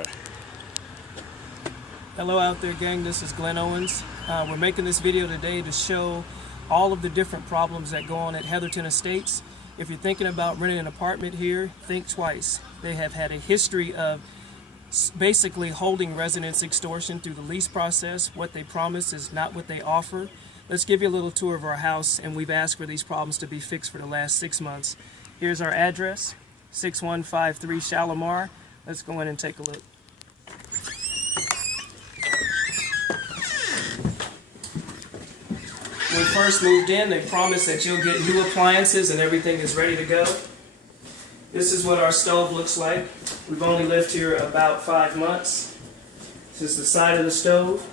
Okay. Hello out there, gang. This is Glenn Owens. We're making this video today to show all of the different problems that go on at Heatherton Estates. If you're thinking about renting an apartment here, think twice. They have had a history of basically holding residents extortion through the lease process. What they promise is not what they offer. Let's give you a little tour of our house, and we've asked for these problems to be fixed for the last 6 months. Here's our address, 6153 Shalimar. Let's go in and take a look. When we first moved in, they promised that you'll get new appliances and everything is ready to go. This is what our stove looks like. We've only lived here about 5 months. This is the side of the stove.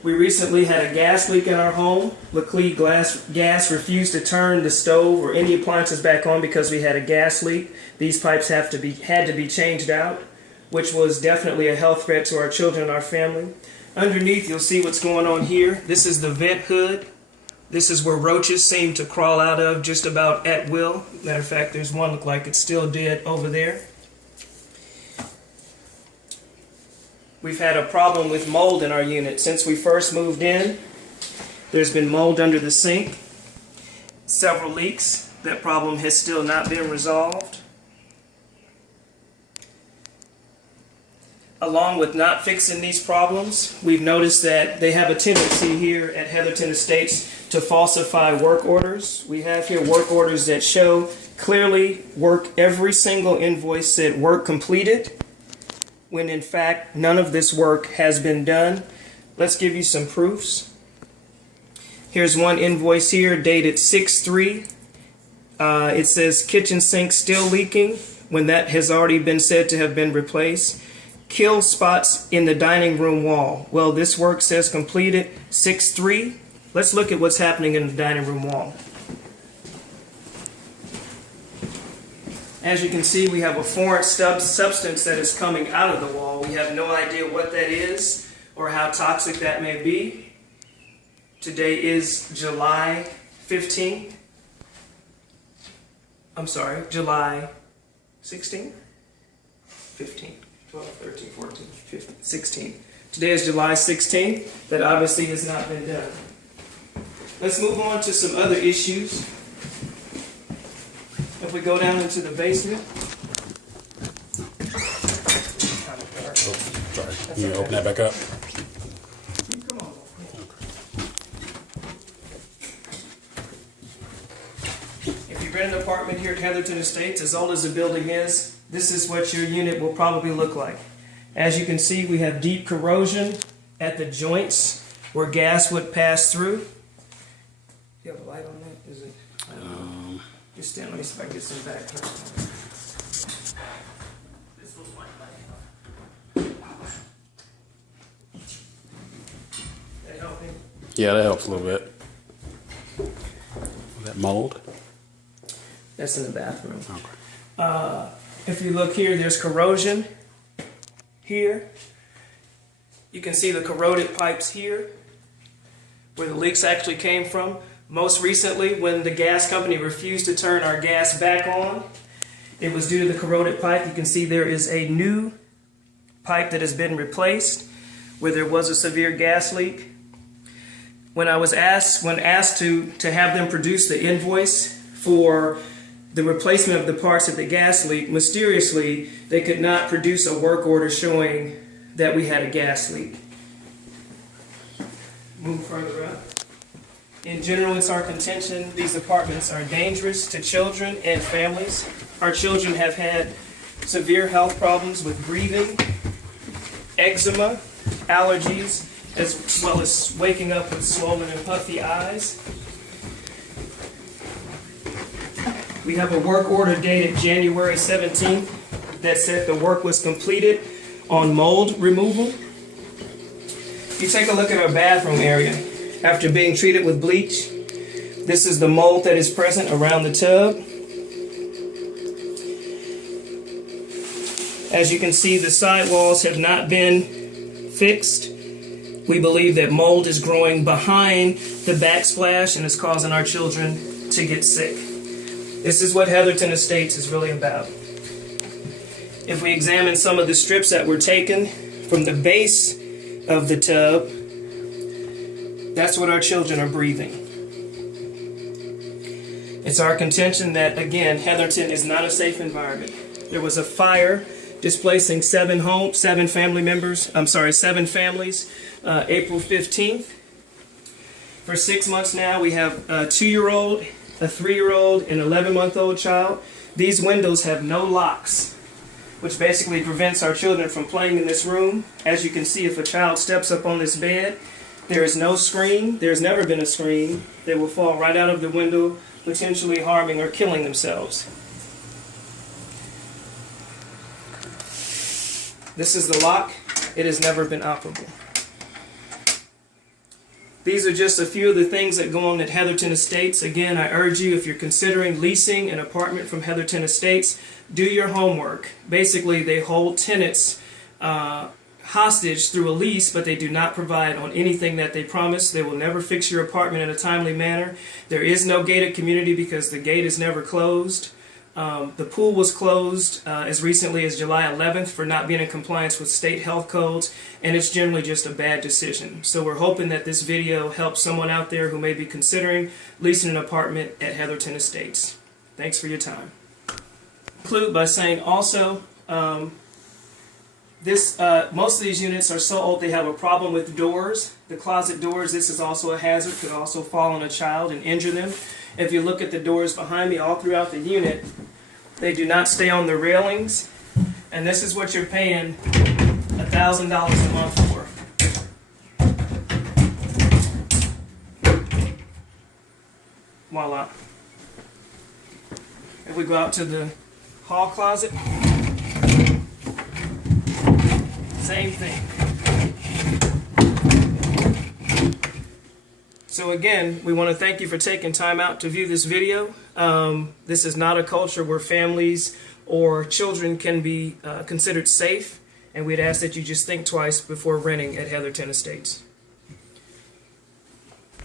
We recently had a gas leak in our home. Leclerc Gas refused to turn the stove or any appliances back on because we had a gas leak. These pipes had to be changed out, which was definitely a health threat to our children and our family. Underneath, you'll see what's going on here. This is the vent hood. This is where roaches seem to crawl out of just about at will. Matter of fact, there's one look like it's still dead over there. We've had a problem with mold in our unit. Since we first moved in, there's been mold under the sink, several leaks. That problem has still not been resolved. Along with not fixing these problems, we've noticed that they have a tendency here at Heatherton Estates to falsify work orders. We have here work orders that show clearly every single invoice said work completed, when in fact none of this work has been done. Let's give you some proofs. Here's one invoice here dated 6/3. It says kitchen sink still leaking when that has already been said to have been replaced. Kill spots in the dining room wall. Well, this work says completed 6/3. Let's look at what's happening in the dining room wall. As you can see, we have a foreign substance that is coming out of the wall. We have no idea what that is or how toxic that may be. Today is July 15th. I'm sorry, July 16th? 15th. 12, 13, 14, 15, 16. Today is July 16th. That obviously has not been done. Let's move on to some other issues. If we go down into the basement. Kind of dark. Oops, sorry. Can you open that back up? Come on. If you rent an apartment here at Heatherton Estates, as old as the building is, this is what your unit will probably look like. As you can see, we have deep corrosion at the joints where gas would pass through. You have a light on that? Is it? Just stand. Let me see if I can get some back. This was my light. That help me? Yeah, that helps a little bit. Is that mold? That's in the bathroom. Okay. If you look here, there's corrosion here. You can see the corroded pipes here, where the leaks actually came from. Most recently, when the gas company refused to turn our gas back on, it was due to the corroded pipe. You can see there is a new pipe that has been replaced where there was a severe gas leak. When asked to have them produce the invoice for the replacement of the parts of the gas leak, mysteriously, they could not produce a work order showing that we had a gas leak. Move further up. In general, it's our contention these apartments are dangerous to children and families. Our children have had severe health problems with breathing, eczema, allergies, as well as waking up with swollen and puffy eyes. We have a work order dated January 17th that said the work was completed on mold removal. You take a look at our bathroom area. After being treated with bleach, this is the mold that is present around the tub. As you can see, the sidewalls have not been fixed. We believe that mold is growing behind the backsplash and is causing our children to get sick. This is what Heatherton Estates is really about. If we examine some of the strips that were taken from the base of the tub, that's what our children are breathing. It's our contention that, again, Heatherton is not a safe environment. There was a fire displacing seven families, April 15th. For 6 months now, we have a 2-year-old, a 3-year-old, and an 11-month-old child. These windows have no locks, which basically prevents our children from playing in this room. As you can see, if a child steps up on this bed, there is no screen. There's never been a screen. They will fall right out of the window, potentially harming or killing themselves. This is the lock. It has never been operable. These are just a few of the things that go on at Heatherton Estates. Again, I urge you, if you're considering leasing an apartment from Heatherton Estates, do your homework. Basically, they hold tenants hostage through a lease, but they do not provide on anything that they promise. They will never fix your apartment in a timely manner. There is no gated community because the gate is never closed. The pool was closed as recently as July 11th for not being in compliance with state health codes, and it's generally just a bad decision. So we're hoping that this video helps someone out there who may be considering leasing an apartment at Heatherton Estates. Thanks for your time. Conclude by saying also, most of these units are so old they have a problem with doors. The closet doors, this is also a hazard, could also fall on a child and injure them. If you look at the doors behind me all throughout the unit, they do not stay on the railings, and this is what you're paying $1,000 a month for. Voila. If we go out to the hall closet, same thing. So again, we want to thank you for taking time out to view this video. This is not a culture where families or children can be considered safe, and we'd ask that you just think twice before renting at Heatherton Estates.